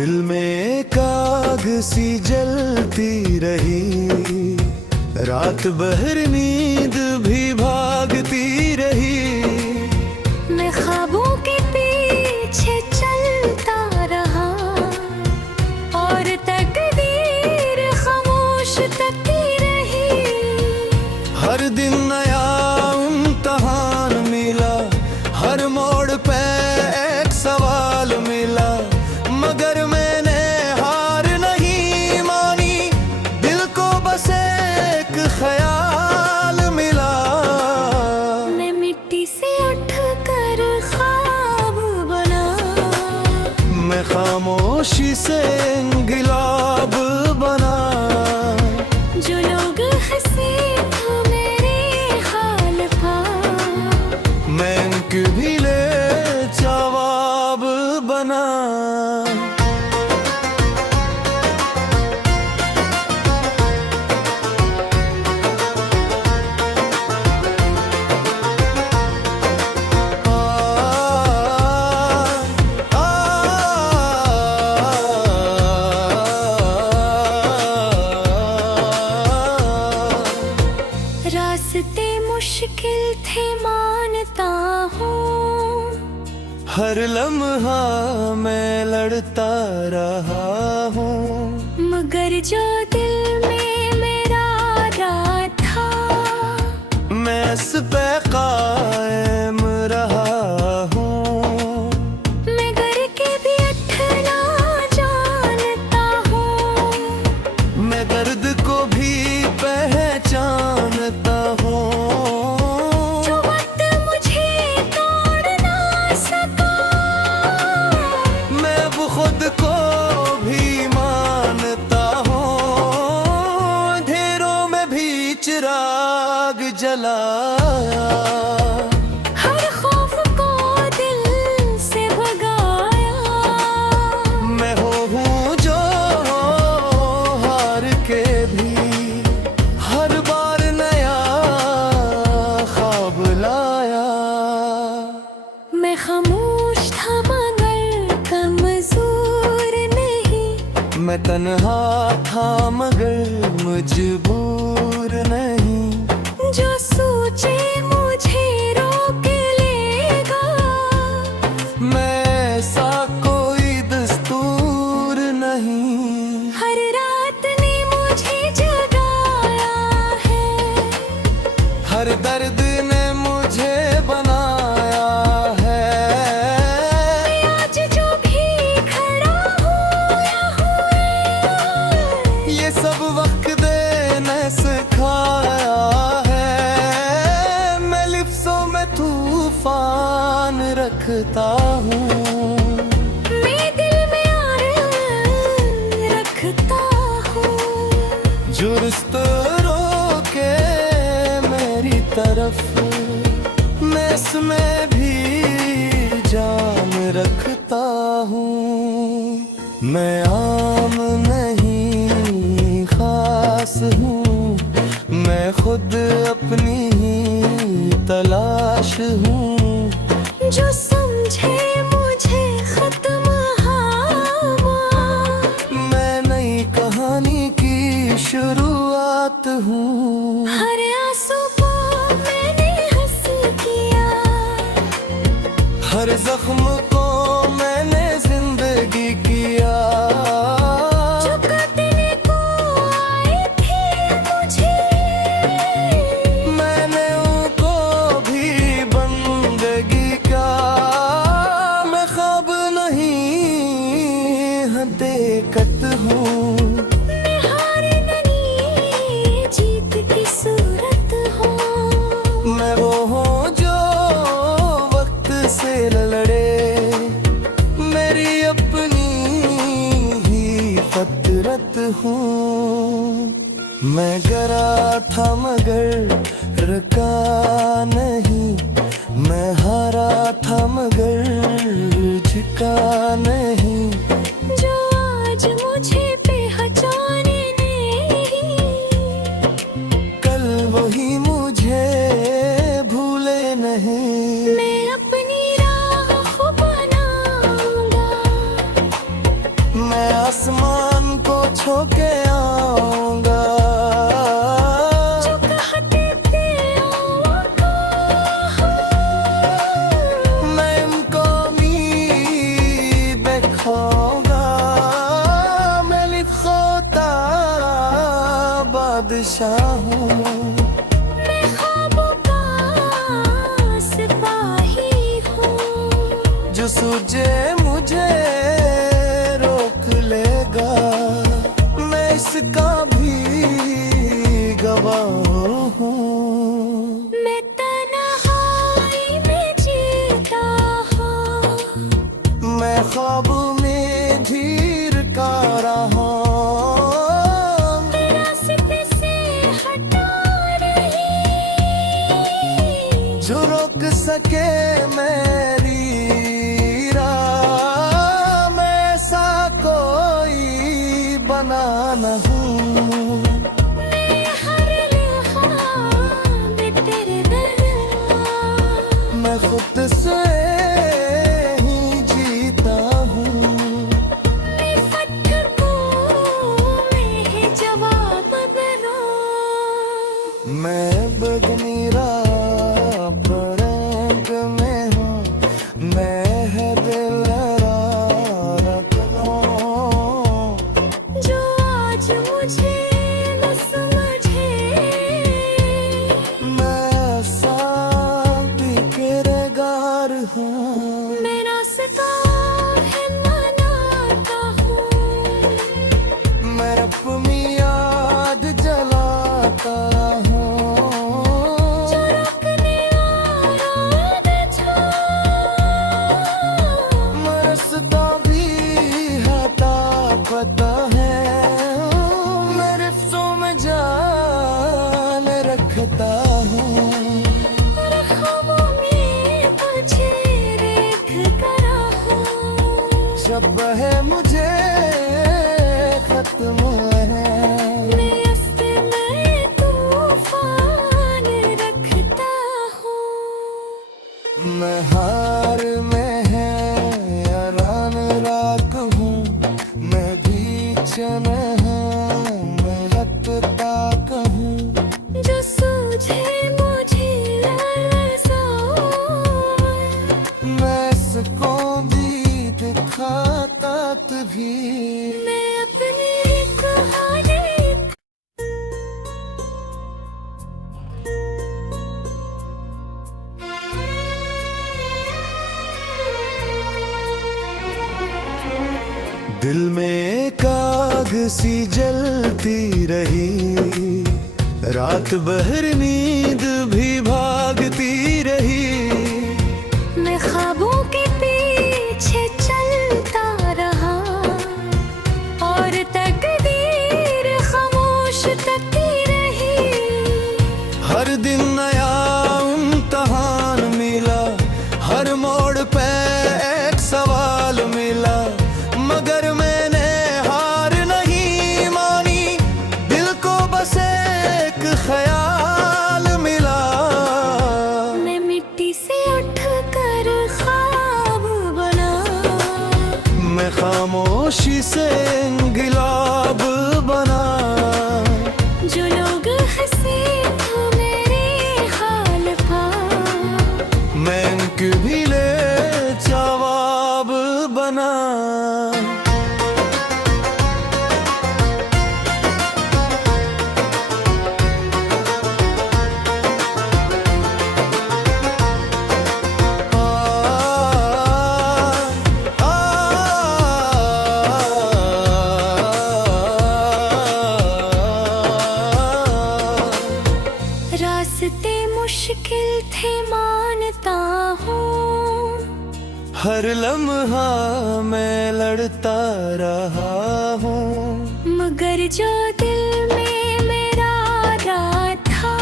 दिल में एक आग सी जलती रही, रात भर नींद भी भागती रही। मैं ख्वाबों के पीछे चलता रहा और तकदीर खामोश तकती रही। हर दिन नया इम्तिहान मिला, हर मोड़ पे एक सवाल मिला, मगर मैंने हार नहीं मानी। दिल को बस एक ख्याल मिला, मैं मिट्टी से उठकर ख्वाब बना। मैं खामोशी से इंगलाब बना। जो लोग हंसे तो मेरे हाल पा, मैं उनके भी ले जवाब बना। रास्ते मुश्किल थे मानता हूँ, हर लम्हा मैं लड़ता रहा हूँ, मगर जो दिल में मेरा राज था, मैं इस पे कायम रहा हूँ। मैं घर के भी अठना जानता हूँ, मैं दर्द को भी पहचानता हूँ। जो वक्त मुझे तोड़ ना सका, मैं अब खुद को भी मानता हूँ। अंधेरों में भी चिराग जलाया, हर खौफ को दिल से भगाया। मैं हूँ जो हार के भी हर बार नया ख्वाब लाया। मैं खामोश था मगर कमजोर नहीं, मैं तन्हा था मगर मजबूर नहीं। जो सोचे मुझे रोक लेगा, मैं ऐसा कोई दस्तूर नहीं। हर रात ने मुझे जगाया है, हर दर्द ने मुझे बनाया है। मैं आज जो भी खड़ा हूँ यहाँ, ये सब वक्त ने सिखाया है। मैं लिफ्ज़ों में तूफान रखता हूँ, मैं दिल में आर रखता हूँ। जो रिश्ते रोके मेरी तरफ, मैं इसमें भी जान रखता हूँ। मैं आम नहीं खास हूँ, मैं खुद अपनी ही तलाश हूँ। जो समझे मुझे खत्म हुआ, मैं नई कहानी की शुरुआत हूँ। हर आंसू को मैंने हंस किया, हर जख्म को मैंने जिंदगी किया। जो काटने को आए थे मुझे, मैंने उनको भी बंदगी का। मैं ख्वाब नहीं हकीकत हूँ, मैं हार नहीं जीत की सूरत हूँ। मैं वो हूँ जो वक्त से लड़े, मेरी अपनी ही फतरत हूँ। मैं गरा था मगर रुका नहीं, मैं हारा था मगर झुका नहीं। जो आज मुझे पहचाने नहीं, कल वही मुझे भूले नहीं। मैं अपनी राह बनाऊंगा। बादशाह हूँ। मैं ख्वाबों का सिपाही हूँ। जो सूझे मुझे रोक लेगा, मैं इसका भी गवाह हूँ। मैं तन्हाई में जीता हूँ। मैं ख्वाब में धीर का रहा, रास्ते से हटा रही। जो रोक सके मेरी राह, मैं ऐसा कोई बना न हूँ। मैं हर ख्वाब तेरे दरमियाँ। मैं खुद से ही जीता हूँ। मैं फत्ह को मैं ही जवाब दूँ। मैं बगनीरा फरंग में हूँ, मैं है दिलरा रखना। जो आज मुझे न समझे, मैं सा भी किरदार हूँ। मैं रास्ता है मनाता हूँ। मैं अपनी याद जलाता हूँ। जो रोकने वाला था, मैं रास्ता भी हटा पता है। मैं रिफ्सों में जान रखता हूँ। और ख्वाबों में तुझे देख कर हूँ। जब है मुझे खत्म है, मैं रास्ते में तूफान रखता हूँ। मैं हार में है यारान राग हूँ। मैं बीच में हूँ, मैं हटता कहूँ। जो सूझे मुझे मैं इसको भी दिखाता भी। मैं अपनी कहानी दिल में एक आग सी जलती रही, रात भर नींद भी भागती रही। मैं ख्वाबों के पीछे चलता रहा, और तकदीर खामोश तकती रही। हर दिन नया इम्तहान मिला, हर मोड़ पे एक सवाल मिला। मगर मैंने हार नहीं मानी, दिल को बस एक ख्याल मिला। मैं मिट्टी से उठ कर ख्वाब बना। मैं खामोशी से गिलाब बना। जो लोग हंसे तो मेरे हाल का, मैं उनके भी ले जवाब बना। रास्ते मुश्किल थे मानता हूँ। हर लम्हा मैं लड़ता रहा हूँ। मगर जो दिल में मेरा राह था,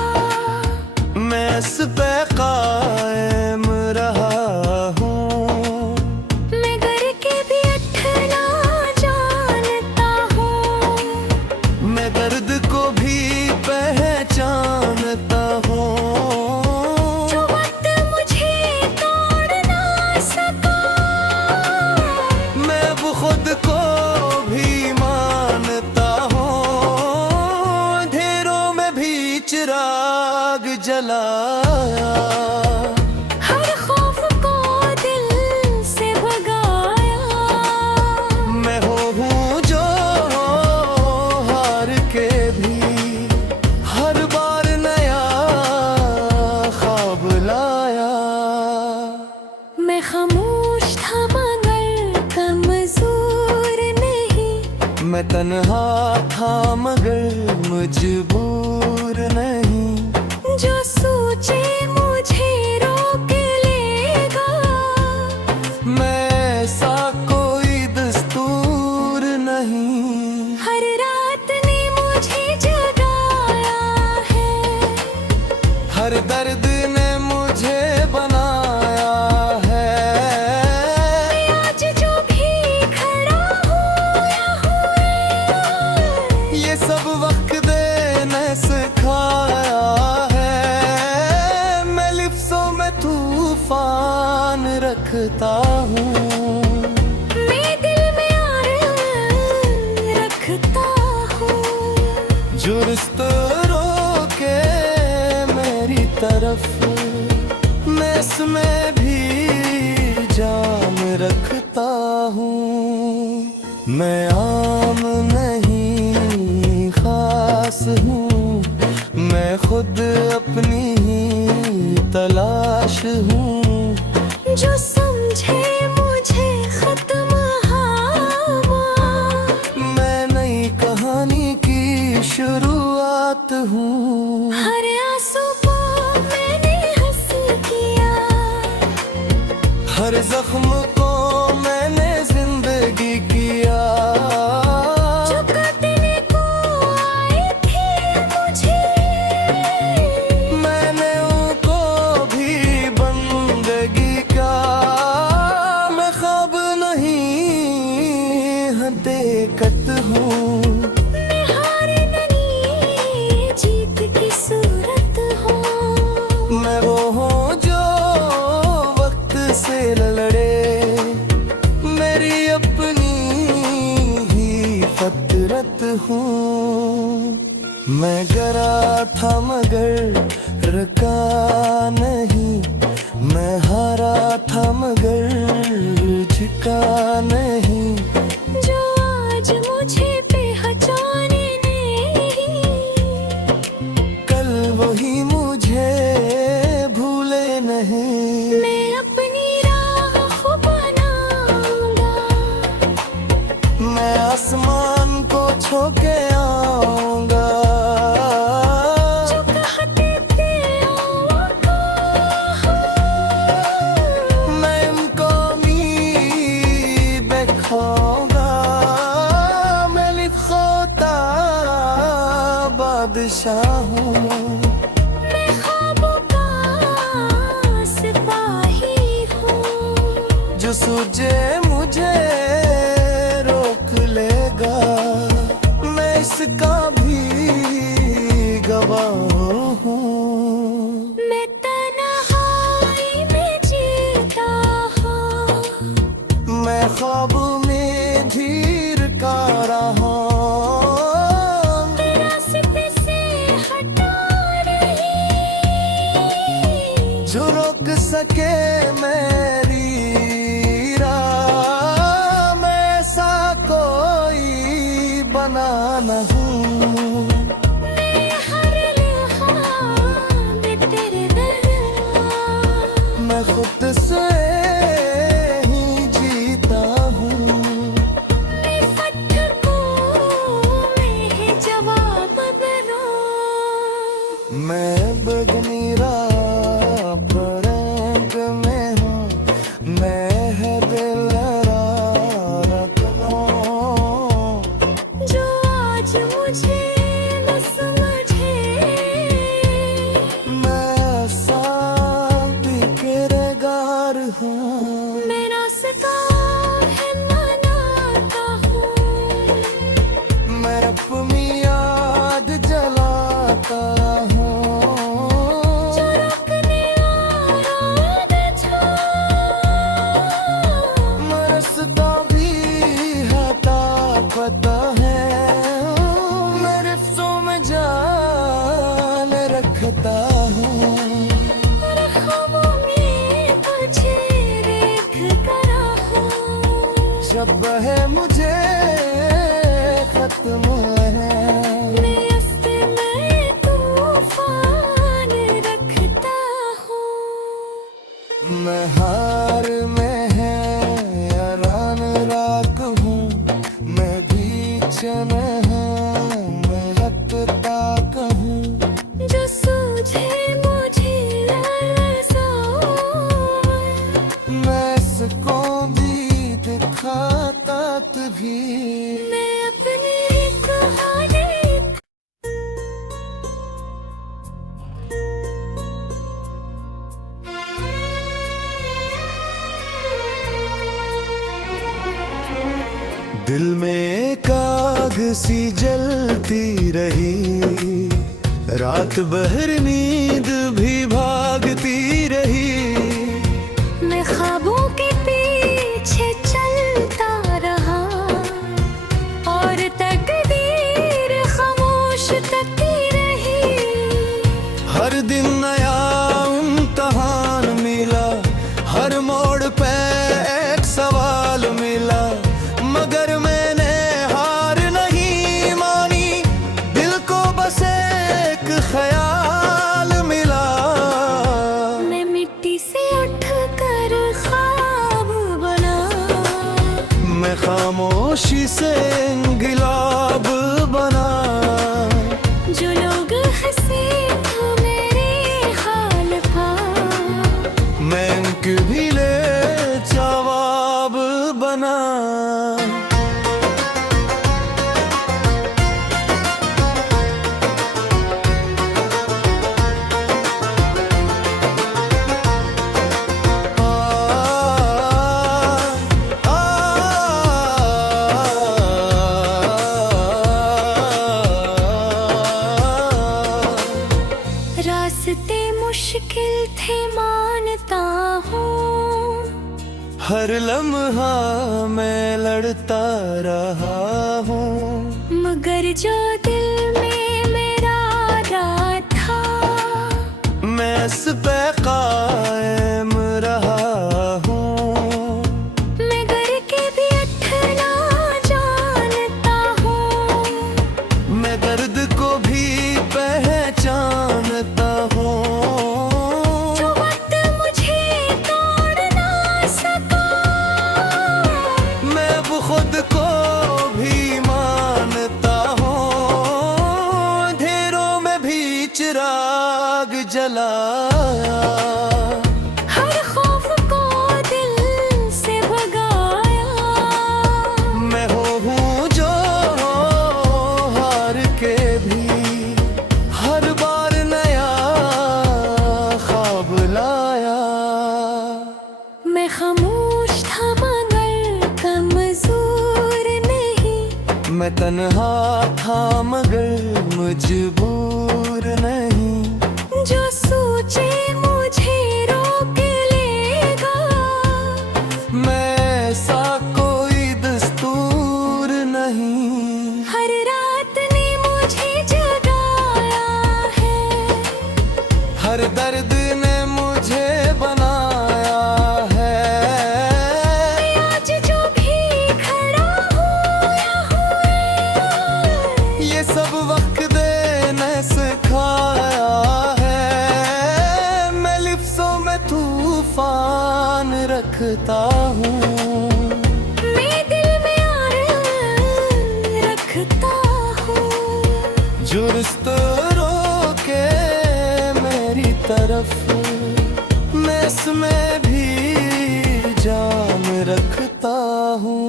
मैं इस पे कायम रहा हूँ। मैं घर के भी अठना जानता हूँ। मैं दर्द को भी पहचानता हूँ। जो वक्त मुझे तोड़ ना सका, मैं वो खुद को भी मानता हूँ। अंधेरों में भी चिराग जलाया, हर खौफ को दिल से भगाया। मैं हूँ जो हार के भी मैं तन्हा था मगर मजबूर नहीं, जो सोचे मुझे रोक लेगा, मैं ऐसा कोई दस्तूर नहीं। हर रात ने मुझे जगाया है, हर दर्द ने मुझे बनाया है। मैं आज जो भी खड़ा हुआ हूँ, ये सब वक्त देने सिखाया है। मैं लिफ्ज़ों में तूफान रखता हूँ, मैं दिल में आग रखता हूँ, जो रिश्ते रोके मेरी तरफ, मैं इसमें भी जान रखता हूँ। मैं आम नहीं खास हूँ, मैं खुद अपनी ही तलाश हूँ। जो समझे मुझे खत्म हवा, मैं नई कहानी की शुरुआत हूँ। हर आंसू को मैंने हंस किया, हर जख्म को मैंने जिंदगी किया। जो काटने को आए थे मुझे, मैंने उनको भी बंदगी का। मैं ख्वाब नहीं हकीकत हूँ, मैं हार नहीं जीत की सूरत हूँ। मैं वो हूँ जो वक्त से लड़े, मेरी अपनी ही फितरत हूँ। मैं गरा था मगर रुका नहीं, मैं हारा था मगर झुका नहीं। जो आज मुझे पहचाने नहीं, कल वही मुझे भूले नहीं। मैं अपनी राह बनाऊंगा, मैं आसमान को छू के आऊंगा। जो कहते थे आऊंगा, मैं इनको बेखोगा। मैं लिखोता बादशाह हूँ, मैं ख्वाबों का सिपाही हूँ। जो सूझे मुझे रोक लेगा, मैं इसका भी गवाह हूँ। मैं तन्हाई में जीता हूँ, मैं ख्वाब में धीर का रहा। रास्ते से हटा रही, जो रोक सके मेरी राह, मैं ऐसा कोई बना न हूँ। मैं हर लम्हा तेरे दरबार, मैं खुद से ही जीता हूँ। मैं पत्थर को मैं जवाब दूँ। मैं बगनी राह पर रंग में हूँ, मैं है दिलरा रख लूँ। जो आज मुझे न समझे, मैं ऐसा भी किरदार हूँ। मैं रास्ता है मनाता हूँ। मैं अपनी याद जलाता हूँ। जो रोकने वाला था, मैं रास्ता भी हटा पता है। मैं रिफ्सों में जान रखता हूँ। और ख्वाबों में तुझे देख कर हूँ। जब है मुझे खत्म है, मैं रास्ते में तूफान रखता हूँ। मैं हार में है या रान रात हूँ, मैं भी चैन दिल में एक आग सी जलती रही, रात भर नींद भी भागती रही। मैं ख्वाबों के पीछे चलता रहा और तकदीर खामोश तकती रही। हर दिन नया इम्तिहान मिला, हर मोड़ पे एक सवाल मिला, मगर मैंने हार नहीं मानी। दिल को बस एक ख्याल मिला, मैं मिट्टी से उठकर ख्वाब बना। मैं खामोशी से इंगलाब बना। जो लोग हंसे तो मेरे हाल पा, मैं उनके भी ले जवाब बना। रास्ते मुश्किल थे मानता हूँ, हर लम्हा मैं लड़ता रहा हूँ, मगर जो दिल में मेरा रात था, मैं इस पे कायम रहा हूँ। मैं घर के भी अठना जानता हूँ, मैं दर्द को भी पहचानता हूँ। जो वक्त मुझे तोड़ ना सका, मैं अब खुद को भी मानता हूँ। अंधेरों में भी चिराग जलाया, हर खौफ को दिल से भगाया। मैं हूँ जो हार के भी हर बार नया ख्वाब लाया। मैं खामोश था मगर कमजोर नहीं, मैं तन्हा था मगर मजबूर नहीं। जो सोचे मुझे रोक लेगा, मैं ऐसा कोई दस्तूर नहीं। हर रात ने मुझे जगाया है, हर दर्द ने मुझे बनाया है। मैं आज जो भी खड़ा हूँ यहाँ, ये सब वक्त देने सिखाया है। मैं लिफ्ज़ों में तूफान रखता हूँ, मैं दिल में आग रखता हूँ। जो रिश्ते रोके मेरी तरफ, मैं इसमें भी जान रखता हूँ।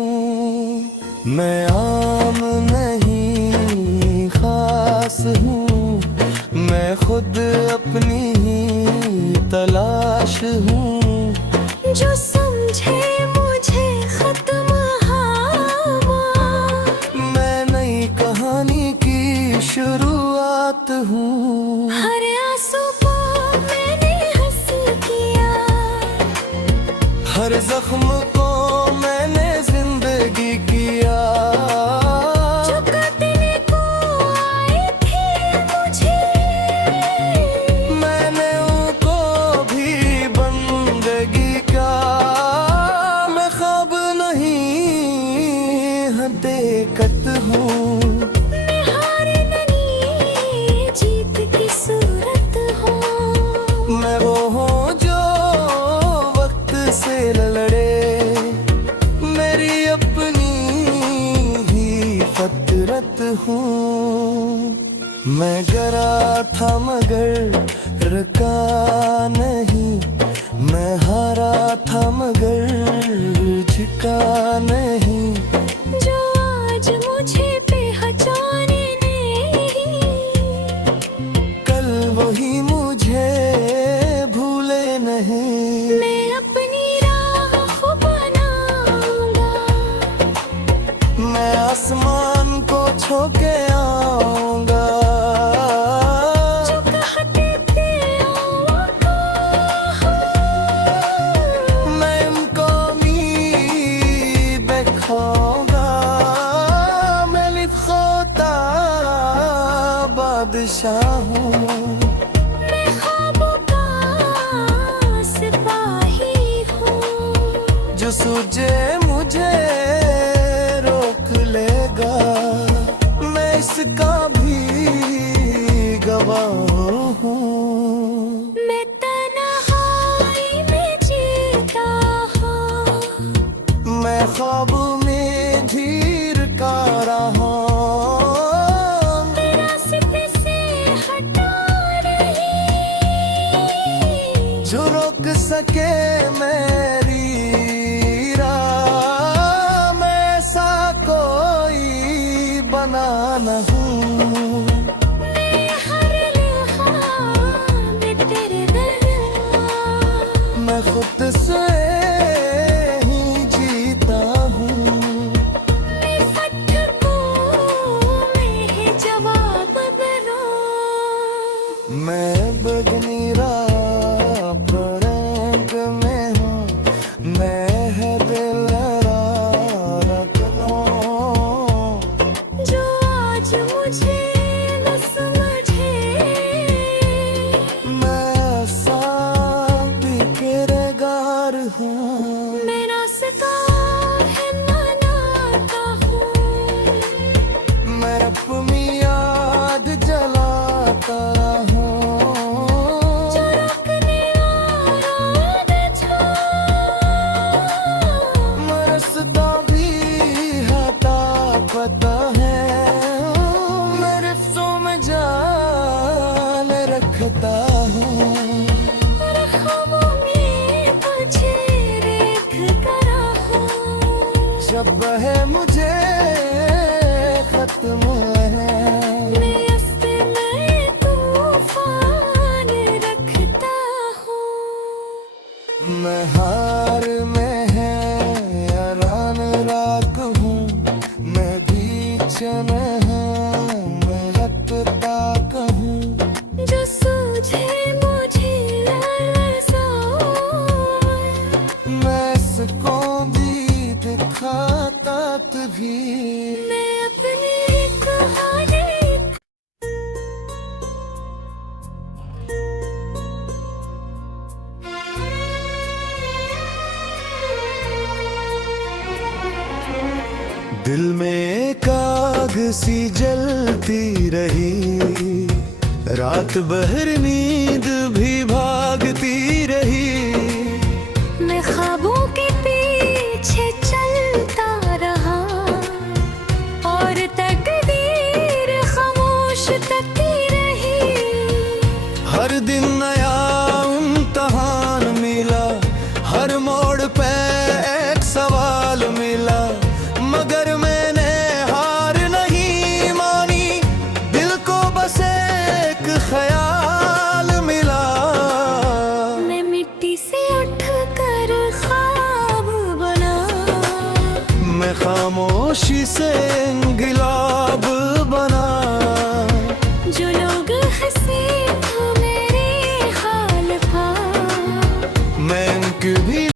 मैं आम नहीं खास हूँ, मैं खुद अपनी ही तलाश हूँ। जो समझे मुझे खत्म हवा, मैं नई कहानी की शुरुआत हूँ। हर आंसू को मैंने हंस किया, हर जख्म को मैंने जिंदगी किया। जो काटने को आए थे मुझे, मैंने उनको भी बंदगी का। मैं ख्वाब नहीं हकीकत हूँ, मैं हार नहीं जीत की सूरत हूँ। मैं वो हूँ जो वक्त से लड़े, मेरी अपनी ही फतरत हूँ। मैं डरा था मगर रुका नहीं, मैं हारा था मगर झुका नहीं। जो आज मुझे पहचाने नहीं, कल वही मुझे भूले नहीं। मैं अपनी राह बनाऊंगा। बादशाह हूँ। मैं ख्वाबों का सिपाही हूँ। जो सूझे मुझे रोक लेगा, मैं इसका भी गवाह हूँ। मैं तन्हाई में जीता हूँ। मैं ख्वाब में धीर का रहा, रास्ते से हटा रही। जो रोक सके मेरी राह, मैं ऐसा कोई बना न हूँ। मैं हर लम्हा में तेरे दरमियाँ, मैं खुद से ही जीता हूँ। मैं फटकों में जवाब दो। मैं बगनी राह रंग में हूँ, मैं है दिलरा रखना। जो आज मुझे न समझे, मैं ऐसा भी किरदार हूँ। मैं रास्ता है मनाता हूँ। मैं अपनी याद जलाता हूँ। जो रोकने वाला था, मैं रास्ता भी हटा पता है। मैं रिफ्सों में जान रखता हूँ। ख्वाबों में तुझे देख कर हूँ। जब है मुझे खत्म है, मैं रास्ते में तूफान रखता हूँ। मैं हार में है यारान राग हूँ। मैं बीच में हूँ, मैं रखता कहूँ। जो सूझे मुझे ललसाए, मैं इसको भी दिखाता भी। मैं अपनी कहानी दिल में एक आग सी जलती रही, रात भर नींद भी भागती रही। मैं ख्वाबों के पीछे चलता रहा, और तकदीर खामोश तकती रही। हर दिन नया इम्तहान मिला, हर मोड़ पे एक सवाल मिला, मगर मैंने हार नहीं मानी। दिल को बस एक ख्याल मिला। मैं मिट्टी से उठ कर ख्वाब बना। मैं खामोशी से इंगलाब बना। जो लोग हंसे